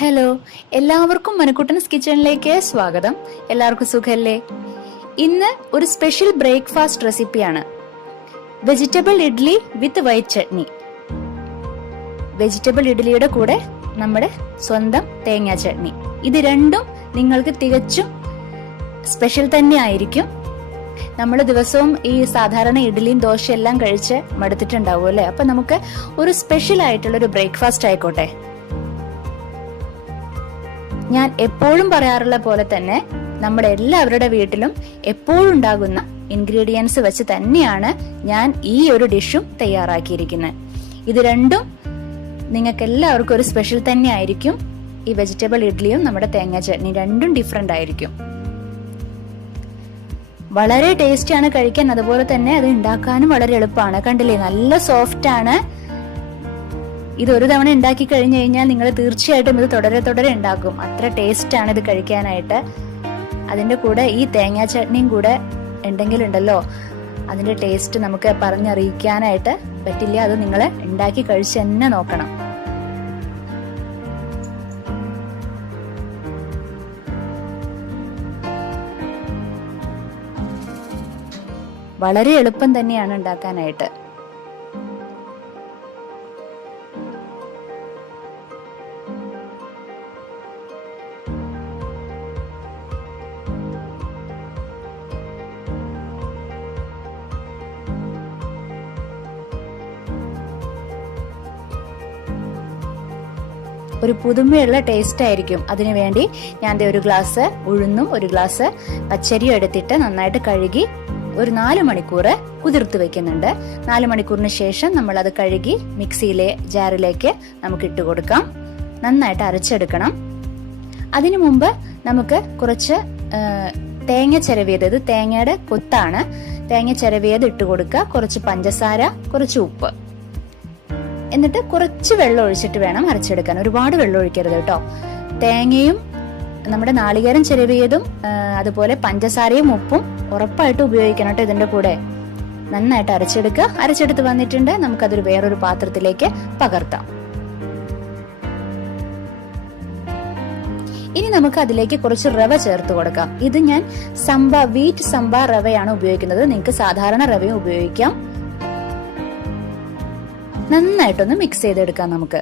Hello, എല്ലാവർക്കും മനുക്കുട്ടൻസ് കിച്ചണിലേക്ക് സ്വാഗതം. എല്ലാവർക്കും സുഖല്ലേ? ഇന്ന് ഒരു സ്പെഷ്യൽ ബ്രേക്ക്ഫാസ്റ്റ് റെസിപ്പിയാണ് vegetable idli with white chutney. Vegetable ഇഡ്ലിയുടെ കൂടെ നമ്മുടെ സ്വന്തം തേങ്ങാ ചട്നി. ഇത് രണ്ടും നിങ്ങൾക്ക് തികച്ചും സ്പെഷ്യൽ തന്നെ ആയിരിക്കും. നമ്മൾ ദിവസവും ഈ സാധാരണ ഇഡ്ലിയും ദോശയും എല്ലാം കഴിച്ച് മടുത്തിട്ടുണ്ടാവും അല്ലെ? അപ്പൊ നമുക്ക് ഒരു സ്പെഷ്യൽ ആയിട്ടുള്ള ഒരു ബ്രേക്ക്ഫാസ്റ്റ് ആയിക്കോട്ടെ. ഞാൻ എപ്പോഴും പറയാറുള്ള പോലെ തന്നെ നമ്മുടെ എല്ലാവരുടെ വീട്ടിലും എപ്പോഴും ഉണ്ടാകുന്ന ഇൻഗ്രീഡിയൻസ് വെച്ച് തന്നെയാണ് ഞാൻ ഈ ഒരു ഡിഷും തയ്യാറാക്കിയിരിക്കുന്നത്. ഇത് രണ്ടും നിങ്ങൾക്ക് എല്ലാവർക്കും ഒരു സ്പെഷ്യൽ തന്നെ ആയിരിക്കും. ഈ വെജിറ്റബിൾ ഇഡ്ലിയും നമ്മുടെ തേങ്ങാ ചട്നി രണ്ടും ഡിഫറെന്റ് ആയിരിക്കും. വളരെ ടേസ്റ്റി ആണ് കഴിക്കാൻ, അതുപോലെ തന്നെ അത് ഉണ്ടാക്കാനും വളരെ എളുപ്പമാണ്. കണ്ടില്ലേ, നല്ല സോഫ്റ്റ് ആണ്. ഇത് ഒരു തവണ ഉണ്ടാക്കി കഴിഞ്ഞു കഴിഞ്ഞാൽ നിങ്ങൾ തീർച്ചയായിട്ടും ഇത് തുടരെ ഉണ്ടാക്കും. അത്ര ടേസ്റ്റ് ആണ് ഇത് കഴിക്കാനായിട്ട്. അതിന്റെ കൂടെ ഈ തേങ്ങാ ചട്നിയും കൂടെ ഉണ്ടെങ്കിലുണ്ടല്ലോ, അതിന്റെ ടേസ്റ്റ് നമുക്ക് പറഞ്ഞറിയിക്കാനായിട്ട് പറ്റില്ല. അത് നിങ്ങൾ ഉണ്ടാക്കി കഴിച്ച് തന്നെ നോക്കണം. വളരെ എളുപ്പം തന്നെയാണ് ഉണ്ടാക്കാനായിട്ട്. ഒരു പുതുമയുള്ള ടേസ്റ്റ് ആയിരിക്കും. അതിനുവേണ്ടി ഞാൻ ഒരു ഗ്ലാസ് ഉഴുന്നും ഒരു ഗ്ലാസ് പച്ചരിയും എടുത്തിട്ട് നന്നായിട്ട് കഴുകി ഒരു 4 മണിക്കൂർ കുതിർത്ത് വെക്കുന്നുണ്ട്. 4 മണിക്കൂറിന് ശേഷം നമ്മൾ അത് കഴുകി മിക്സിയിലെ ജാറിലേക്ക് നമുക്ക് ഇട്ട് കൊടുക്കാം. നന്നായിട്ട് അരച്ചെടുക്കണം. അതിനു മുമ്പ് നമുക്ക് കുറച്ച് തേങ്ങ ചിരവിയത്, ഇത് തേങ്ങയുടെ കൊത്താണ്, തേങ്ങ ചിരവിയത് ഇട്ട് കൊടുക്കുക. കുറച്ച് പഞ്ചസാര, കുറച്ച് ഉപ്പ്, എന്നിട്ട് കുറച്ച് വെള്ളം ഒഴിച്ചിട്ട് വേണം അരച്ചെടുക്കാൻ. ഒരുപാട് വെള്ളം ഒഴിക്കരുത് കേട്ടോ. തേങ്ങയും നമ്മുടെ നാളികേരം ചിരവിയതും അതുപോലെ പഞ്ചസാരയും ഉപ്പും ഉറപ്പായിട്ട് ഉപയോഗിക്കണം കേട്ടോ ഇതിന്റെ കൂടെ. നന്നായിട്ട് അരച്ചെടുക്കുക. അരച്ചെടുത്ത് വന്നിട്ടുണ്ട്, നമുക്കതൊരു വേറൊരു പാത്രത്തിലേക്ക് പകർത്താം. ഇനി നമുക്ക് അതിലേക്ക് കുറച്ച് റവ ചേർത്ത് കൊടുക്കാം. ഇത് ഞാൻ വീറ്റ് സംബ റവയാണ് ഉപയോഗിക്കുന്നത്. നിങ്ങൾക്ക് സാധാരണ റവയും ഉപയോഗിക്കാം. നന്നായിട്ടൊന്ന് മിക്സ് ചെയ്തെടുക്കാം നമുക്ക്.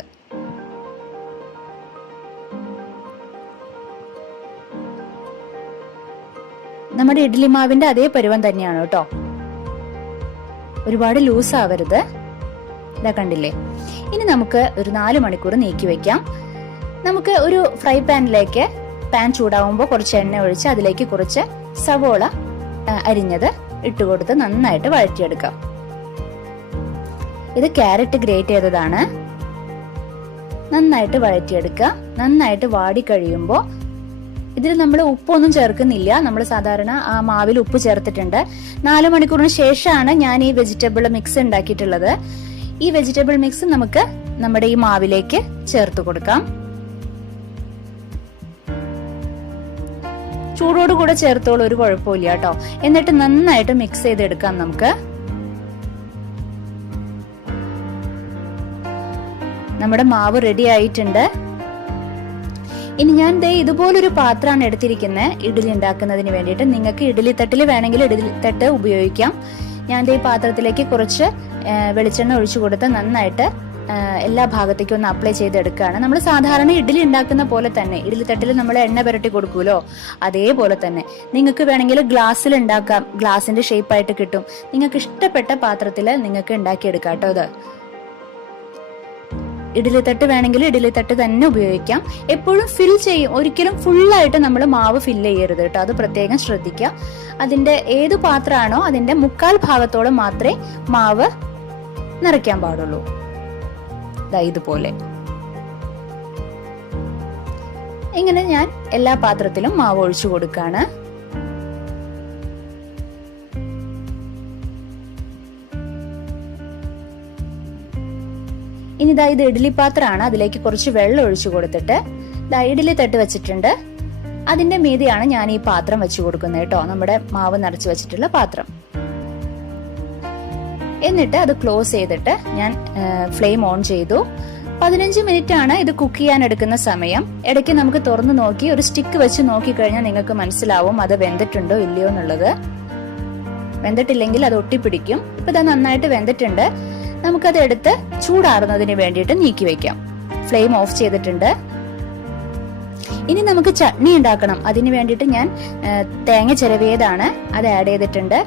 നമ്മുടെ ഇഡ്ലി മാവിന്റെ അതേ പരുവം തന്നെയാണ് കേട്ടോ. ഒരുപാട് ലൂസ് ആവരുത്. ഇതാ കണ്ടില്ലേ. ഇനി നമുക്ക് ഒരു 4 മണിക്കൂർ നീക്കി വെക്കാം. നമുക്ക് ഒരു ഫ്രൈ പാനിലേക്ക്, പാൻ ചൂടാവുമ്പോൾ കുറച്ച് എണ്ണ ഒഴിച്ച് അതിലേക്ക് കുറച്ച് സവോള അരിഞ്ഞത് ഇട്ടുകൊടുത്ത് നന്നായിട്ട് വഴറ്റിയെടുക്കാം. ഇത് ക്യാരറ്റ് ഗ്രേറ്റ് ചെയ്തതാണ്. നന്നായിട്ട് വഴറ്റിയെടുക്കുക. നന്നായിട്ട് വാടി കഴിയുമ്പോൾ ഇതിൽ നമ്മൾ ഉപ്പൊന്നും ചേർക്കുന്നില്ല. നമ്മൾ സാധാരണ ആ മാവിൽ ഉപ്പ് ചേർത്തിട്ടുണ്ട്. 4 മണിക്കൂറിന് ശേഷമാണ് ഞാൻ ഈ വെജിറ്റബിൾ മിക്സ് ഉണ്ടാക്കിയിട്ടുള്ളത്. ഈ വെജിറ്റബിൾ മിക്സ് നമുക്ക് നമ്മുടെ ഈ മാവിലേക്ക് ചേർത്ത് കൊടുക്കാം. ചൂടോടുകൂടെ ചേർത്തോളൂ, ഒരു കുഴപ്പമില്ല കേട്ടോ. എന്നിട്ട് നന്നായിട്ട് മിക്സ് ചെയ്തെടുക്കാം നമുക്ക്. നമ്മുടെ മാവ് റെഡി ആയിട്ടുണ്ട്. ഇനി ഞാൻ ഇതുപോലൊരു പാത്രമാണ് എടുത്തിരിക്കുന്നത് ഇഡ്ഡലി ഉണ്ടാക്കുന്നതിന് വേണ്ടിയിട്ട്. നിങ്ങൾക്ക് ഇഡ്ഡലി തട്ടിൽ വേണമെങ്കിൽ ഇഡ്ഡലി തട്ട് ഉപയോഗിക്കാം. ഞാൻ ഈ പാത്രത്തിലേക്ക് കുറച്ച് വെളിച്ചെണ്ണ ഒഴിച്ചു കൊടുത്ത് നന്നായിട്ട് എല്ലാ ഭാഗത്തേക്കും ഒന്ന് അപ്ലൈ ചെയ്തെടുക്കുകയാണ്. നമ്മൾ സാധാരണ ഇഡ്ഡലി ഉണ്ടാക്കുന്ന പോലെ തന്നെ, ഇഡ്ഡലി തട്ടിൽ നമ്മൾ എണ്ണ പുരട്ടി കൊടുക്കൂലോ, അതേപോലെ തന്നെ. നിങ്ങൾക്ക് വേണമെങ്കിൽ ഗ്ലാസ്സിൽ ഉണ്ടാക്കാം. ഗ്ലാസിന്റെ ഷേപ്പായിട്ട് കിട്ടും. നിങ്ങൾക്ക് ഇഷ്ടപ്പെട്ട പാത്രത്തിൽ നിങ്ങൾക്ക് ഉണ്ടാക്കിയെടുക്കാം കേട്ടോ. ഇത് ഇഡ്ഡലി തട്ട് വേണമെങ്കിൽ ഇഡ്ഡലി തട്ട് തന്നെ ഉപയോഗിക്കാം. എപ്പോഴും ഫിൽ ചെയ്യും, ഒരിക്കലും ഫുള്ളായിട്ട് നമ്മൾ മാവ് ഫില്ല് ചെയ്യരുത് കേട്ടോ. അത് പ്രത്യേകം ശ്രദ്ധിക്കുക. അതിന്റെ ഏത് പാത്രമാണോ അതിന്റെ 1/4 ഭാഗത്തോളം മാത്രമേ മാവ് നിറയ്ക്കാൻ പാടുള്ളൂ. ഇതുപോലെ ഇങ്ങനെ ഞാൻ എല്ലാ പാത്രത്തിലും മാവ് ഒഴിച്ചു കൊടുക്കാണ്. ഇനി ഇത് ഇഡ്ഡലി പാത്രമാണ്. അതിലേക്ക് കുറച്ച് വെള്ളം ഒഴിച്ചു കൊടുത്തിട്ട് ഇഡ്ഡലി തട്ട് വെച്ചിട്ടുണ്ട്. അതിന്റെ മീതെയാണ് ഞാൻ ഈ പാത്രം വെച്ചു കൊടുക്കുന്നത് കേട്ടോ, നമ്മുടെ മാവ് നിറച്ച് വെച്ചിട്ടുള്ള പാത്രം. എന്നിട്ട് അത് ക്ലോസ് ചെയ്തിട്ട് ഞാൻ ഫ്ലെയിം ഓൺ ചെയ്തു. 15 മിനിറ്റ് ആണ് ഇത് കുക്ക് ചെയ്യാൻ എടുക്കുന്ന സമയം. ഇടയ്ക്ക് നമുക്ക് തുറന്നു നോക്കി ഒരു സ്റ്റിക്ക് വെച്ച് നോക്കിക്കഴിഞ്ഞാൽ നിങ്ങൾക്ക് മനസ്സിലാവും അത് വെന്തിട്ടുണ്ടോ ഇല്ലയോ എന്നുള്ളത്. വെന്തിട്ടില്ലെങ്കിൽ അത് ഒട്ടിപ്പിടിക്കും. ഇപ്പൊ ഇത് നന്നായിട്ട് വെന്തിട്ടുണ്ട്. നമുക്കത് എടുത്ത് ചൂടാറുന്നതിന് വേണ്ടിയിട്ട് നീക്കി വെക്കാം. ഫ്ലെയിം ഓഫ് ചെയ്തിട്ടുണ്ട്. ഇനി നമുക്ക് ചട്നി ഉണ്ടാക്കണം. അതിന് വേണ്ടിയിട്ട് ഞാൻ തേങ്ങ ചിരവിയതാണ്, അത് ആഡ് ചെയ്തിട്ടുണ്ട്.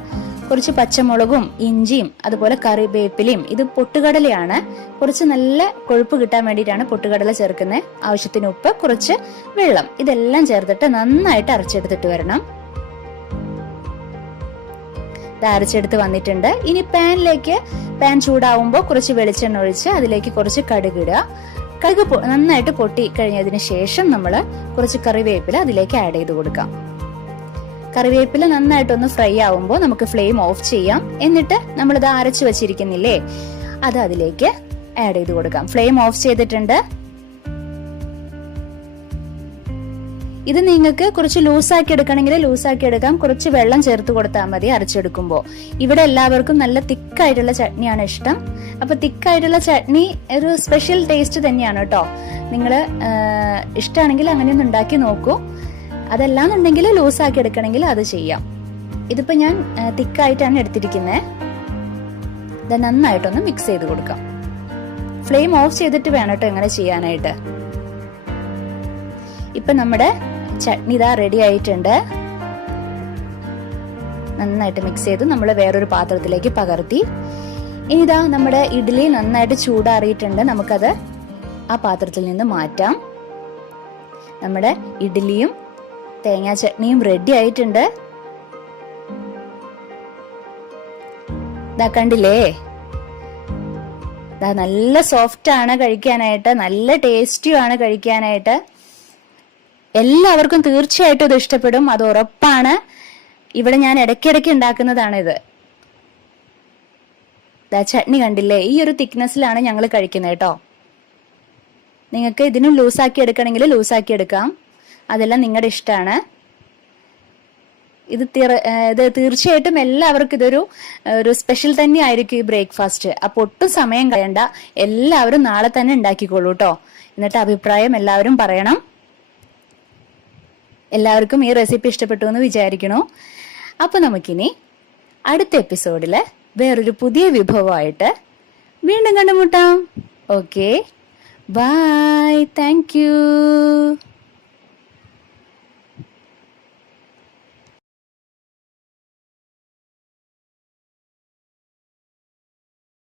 കുറച്ച് പച്ചമുളകും ഇഞ്ചിയും അതുപോലെ കറിവേപ്പിലയും. ഇത് പൊട്ടുകടലയാണ്. കുറച്ച് നല്ല കൊഴുപ്പ് കിട്ടാൻ വേണ്ടിയിട്ടാണ് പൊട്ടുകടല ചേർക്കുന്നത്. ആവശ്യത്തിന് ഉപ്പ്, കുറച്ച് വെള്ളം, ഇതെല്ലാം ചേർത്തിട്ട് നന്നായിട്ട് അരച്ചെടുത്തിട്ട് വരണം. ഇത് അരച്ചെടുത്ത് വന്നിട്ടുണ്ട്. ഇനി പാൻ ചൂടാവുമ്പോൾ കുറച്ച് വെളിച്ചെണ്ണ ഒഴിച്ച് അതിലേക്ക് കുറച്ച് കടുക് ഇടുക. കടുക് നന്നായിട്ട് പൊട്ടി കഴിഞ്ഞതിന് ശേഷം നമ്മൾ കുറച്ച് കറിവേപ്പില അതിലേക്ക് ആഡ് ചെയ്ത് കൊടുക്കാം. കറിവേപ്പില നന്നായിട്ടൊന്ന് ഫ്രൈ ആവുമ്പോൾ നമുക്ക് ഫ്ലെയിം ഓഫ് ചെയ്യാം. എന്നിട്ട് നമ്മളിത് അരച്ചു വെച്ചിരിക്കുന്നില്ലേ, അത് അതിലേക്ക് ആഡ് ചെയ്ത് കൊടുക്കാം. ഫ്ലെയിം ഓഫ് ചെയ്തിട്ടുണ്ട്. ഇത് നിങ്ങൾക്ക് കുറച്ച് ലൂസാക്കി എടുക്കണമെങ്കിൽ ലൂസാക്കി എടുക്കാം. കുറച്ച് വെള്ളം ചേർത്ത് കൊടുത്താൽ മതി അരച്ചെടുക്കുമ്പോൾ. ഇവിടെ എല്ലാവർക്കും നല്ല തിക്കായിട്ടുള്ള ചട്നിയാണ് ഇഷ്ടം. അപ്പൊ തിക്കായിട്ടുള്ള ചട്നി ഒരു സ്പെഷ്യൽ ടേസ്റ്റ് തന്നെയാണ് കേട്ടോ. നിങ്ങൾ ഇഷ്ടമാണെങ്കിൽ അങ്ങനെയൊന്ന് ഉണ്ടാക്കി നോക്കൂ. അതല്ലാന്നുണ്ടെങ്കിൽ ലൂസാക്കി എടുക്കണമെങ്കിൽ അത് ചെയ്യാം. ഇതിപ്പോ ഞാൻ തിക്കായിട്ടാണ് എടുത്തിരിക്കുന്നത്. ഇത് നന്നായിട്ടൊന്ന് മിക്സ് ചെയ്ത് കൊടുക്കാം. ഫ്ലെയിം ഓഫ് ചെയ്തിട്ട് വേണം കേട്ടോ ഇങ്ങനെ ചെയ്യാനായിട്ട്. ഇപ്പൊ നമ്മുടെ ചട്നി ഇതാ റെഡി ആയിട്ടുണ്ട്. നന്നായിട്ട് മിക്സ് ചെയ്ത് നമ്മൾ വേറൊരു പാത്രത്തിലേക്ക് പകർത്തി. ഇനി ഇതാ നമ്മുടെ ഇഡ്ഡലി നന്നായിട്ട് ചൂടാറിയിട്ടുണ്ട്. നമുക്കത് ആ പാത്രത്തിൽ നിന്ന് മാറ്റാം. നമ്മുടെ ഇഡ്ഡലിയും തേങ്ങാ ചട്നിയും റെഡി ആയിട്ടുണ്ട്. ഇതാ കണ്ടില്ലേ, ഇതാ നല്ല സോഫ്റ്റ് ആണ് കഴിക്കാനായിട്ട്, നല്ല ടേസ്റ്റിയാണ് കഴിക്കാനായിട്ട്. എല്ലാവർക്കും തീർച്ചയായിട്ടും ഇത് ഇഷ്ടപ്പെടും, അത് ഉറപ്പാണ്. ഇവിടെ ഞാൻ ഇടയ്ക്കിടയ്ക്ക് ഉണ്ടാക്കുന്നതാണിത്. ചട്നി കണ്ടില്ലേ, ഈ ഒരു തിക്നെസ്സിലാണ് ഞങ്ങൾ കഴിക്കുന്നത് കേട്ടോ. നിങ്ങൾക്ക് ഇതിനും ലൂസാക്കി എടുക്കണമെങ്കിൽ ലൂസാക്കി എടുക്കാം. അതെല്ലാം നിങ്ങളുടെ ഇഷ്ടമാണ്. ഇത് തീർച്ചയായിട്ടും എല്ലാവർക്കും ഒരു സ്പെഷ്യൽ തന്നെ ആയിരിക്കും ഈ ബ്രേക്ക്ഫാസ്റ്റ്. അപ്പൊ ഒട്ടും സമയം കളയണ്ട, എല്ലാവരും നാളെ തന്നെ ഉണ്ടാക്കിക്കോളൂ കേട്ടോ. എന്നിട്ട് അഭിപ്രായം എല്ലാവരും പറയണം. എല്ലാവർക്കും ഈ റെസിപ്പി ഇഷ്ടപ്പെട്ടു എന്ന് വിചാരിക്കണു. അപ്പൊ നമുക്കിനി അടുത്ത എപ്പിസോഡില് വേറൊരു പുതിയ വിഭവമായിട്ട് വീണ്ടും കണ്ടുമുട്ടാം. Okay, bye, thank U.